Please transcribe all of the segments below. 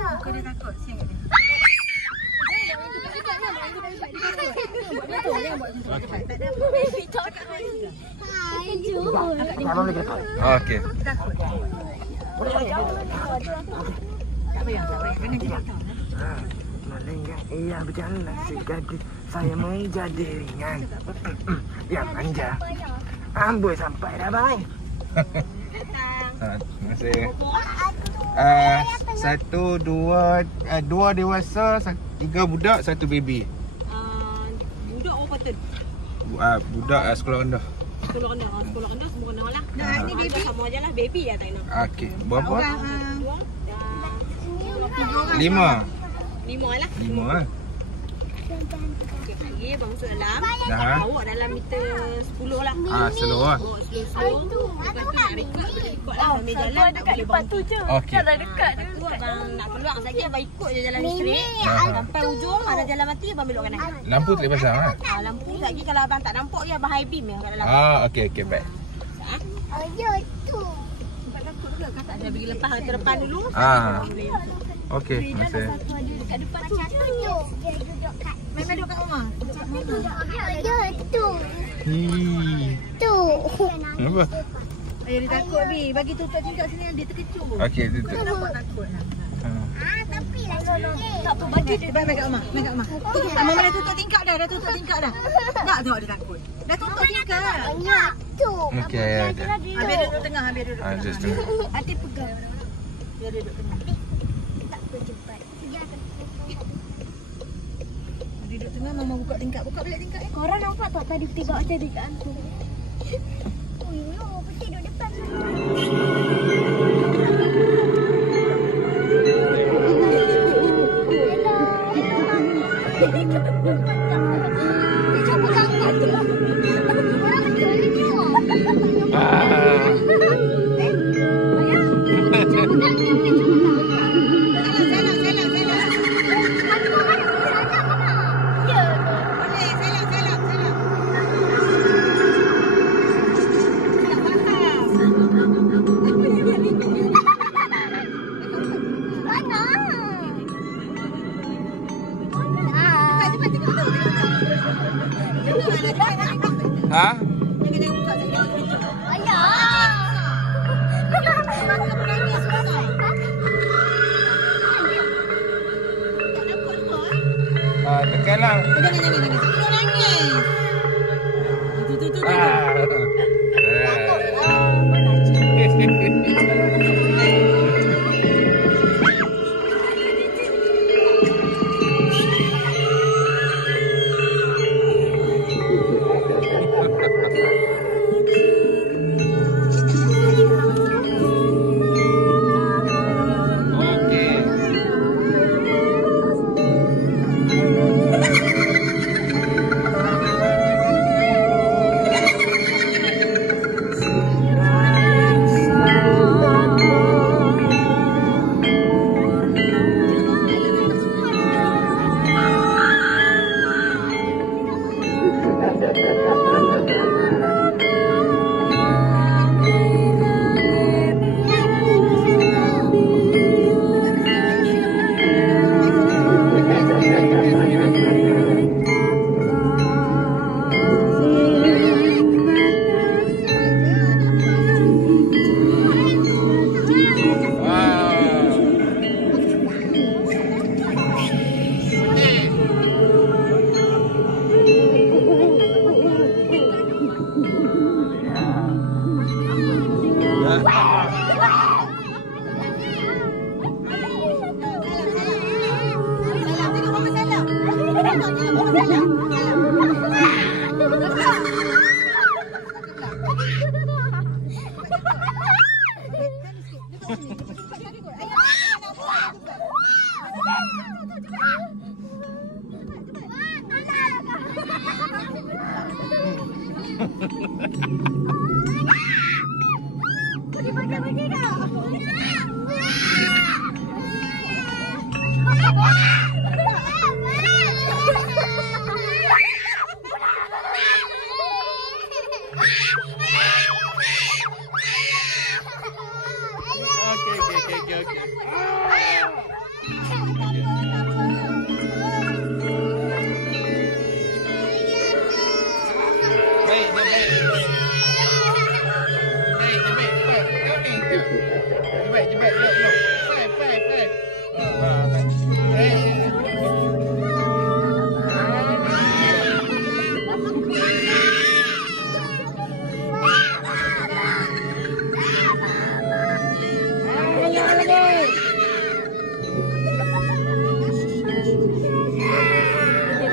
Muka dia takut. Siang dia. Okey. Tak payah. Jangan cakap tahu. Melenggang ia berjalan segala saya menjadi ringan. Yang manja. Amboi sampai dah bang. Terima kasih. Dua dewasa, 3 budak, 1 baby. Budak apa tu? Budak sekolah rendah. Sekolah rendah semua kena lah. Nah, ini baby sama aja lah, baby ya tak nak. Okey. Berapa? 5. 5 lah. 5 lah. Okey, bangsa dalam. Dah. Bawa dalam meter 10 lah. Slow lah. Bawa slow. Lepas tu nak ikut lah. Sambil jalan dekat depan tu je. Okey. Dah dekat. Abang nak peluang lagi, abang ikut je jalan straight. Sampai ujung ada jalan mati, abang belok kanan. Lampu tak boleh pasang lah. Lampu lagi kalau abang tak nampak je, abang high beam yang kat dalam. Okey, baik. Ya tu. Sebab takut ke kakak dah pergi lepas ke depan dulu. Okey, terima kasih. Dekat depan tu. Dia duduk kat. Main duduk kat rumah. Ya tu. Tu. Kenapa? Dia takut Bi. Bagi tutup tingkat sini dia terkejut. Okey, tutup. Kenapa nampak takut lah. Tapi lah sikit. Tak apa, bagi dia. Main kat rumah. Mama dah tutup tingkat dah. Tak tengok dia takut. Dah tutup tingkat. Banyak tu. Okey, ada. Habis dia duduk tengah. Ada setengah. Hati pegang. Dia duduk tengah. Tak apa cepat. Dia duduk tengah, Mama buka tingkat. Buka balik tingkat ni. Korang nampak tak tadi tengok tadi kat antum? Oh yo, peti duduk depan. Dia cuba angkat tu. Orang betul ni. Ha? Jangan buka saya. Ayah. Tekanlah. Jangan. Jangan nangis. Tu. Okay. cepat.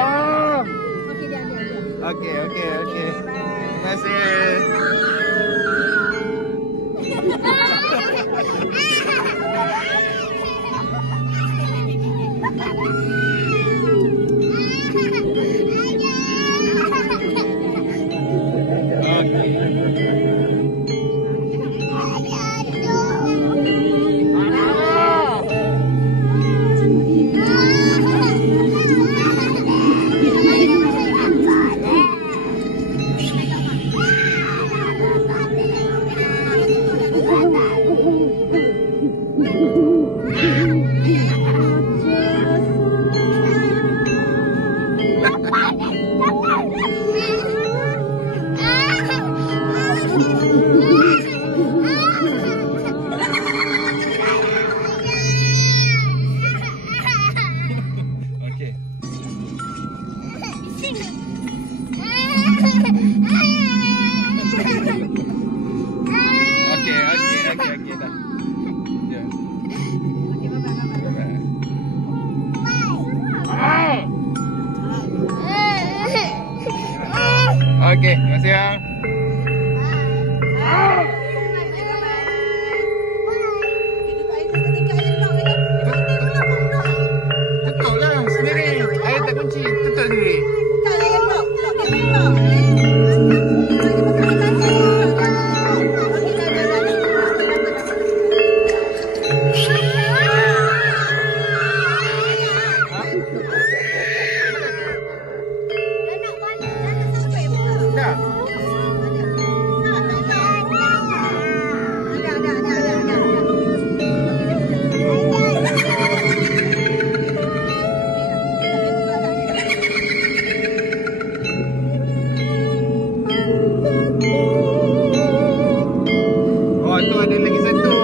Five. Okey. Terima kasih. Okey dah. Ya. Okey, bye-bye. Okey, terima kasih ya. Tutup lah sendiri. Air tak kunci, tutup sendiri. Tu ada lagi satu.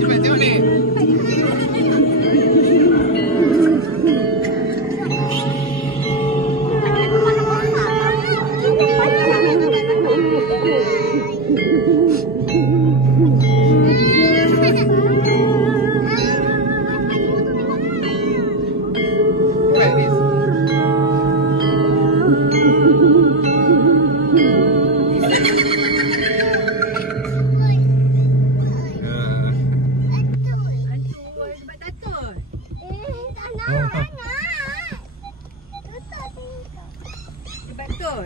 Cepat tengok ni. Betul.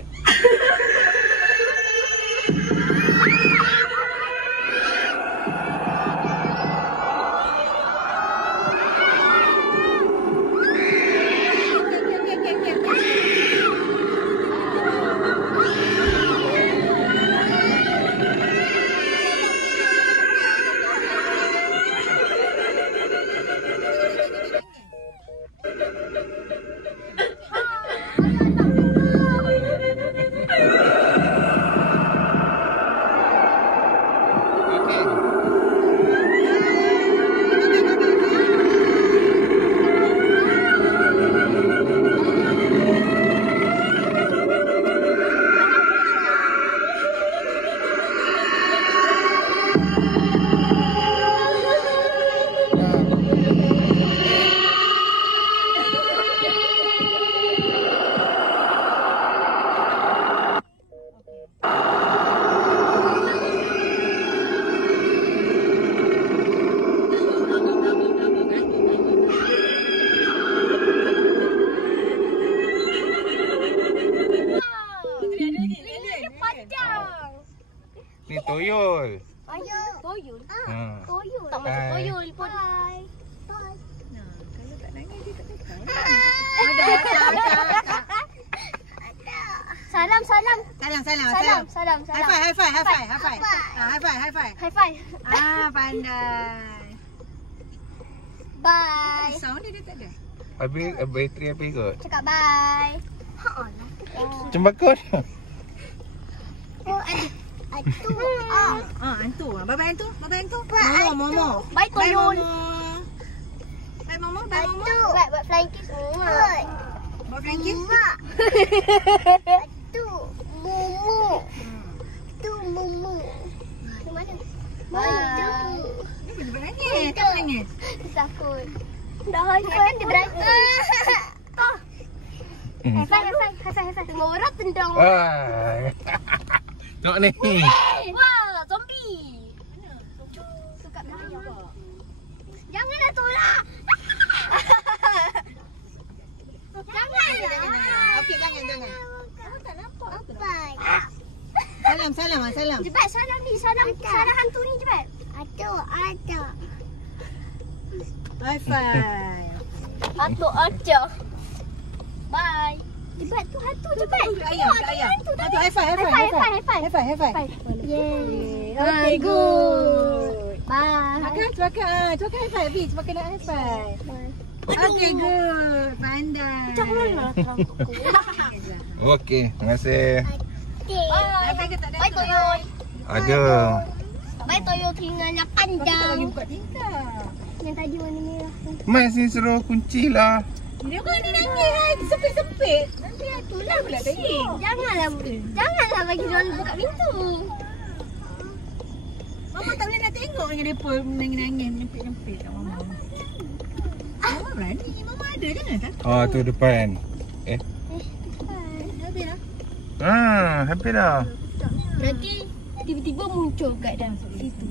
Salam. High five. Pandai. Bye. Sound dia tak ada. Habis bateri apa ikut? Cakap bye. Cembakut. Oh, Antu. Antu. Bye-bye Antu. Bye, Momo. Bye, Toyol. Bye Momo. Buat flying kiss. Buat flying kiss. Tu Mumu. Tu mana? Dia bernangis. Tak menangis. Takut. Dah high five dia berantem. High five. Semua orang tendang. Tengok ni. Wah, zombie. Suka belakang. Janganlah tolak. Jangan. Okey, jangan. Aku tak nampak apa. Salam. Cepat salam ni, salam hantu ni cepat. Ada. High five. Ada. Bye. Cepat tu hantu cepat. Ayah. Hantu high five. Yay. Okay, good. Bye. Cuakan high five. Bi, cuakan nak high five. Okay, good. Pandai. Macam mana terang tu? Okey, terima kasih. Bye Toyol. Ada. Bye Toyol tinggalnya Lagi panjang. buka tingkap. Yang tadi warna merah tu. Mai sini suruh kunci lah. Dia kan dia nangis. Sempit. Nanti itulah pula tadi. Janganlah bagi dia buka pintu. Mama tak boleh nak tengok dengan mereka nangis nyempit kat Mama. Mama berani. Mama ada jangan takut. Oh, tu depan. Habis dah. Habis dah. Nanti tiba-tiba muncul kat dalam situ.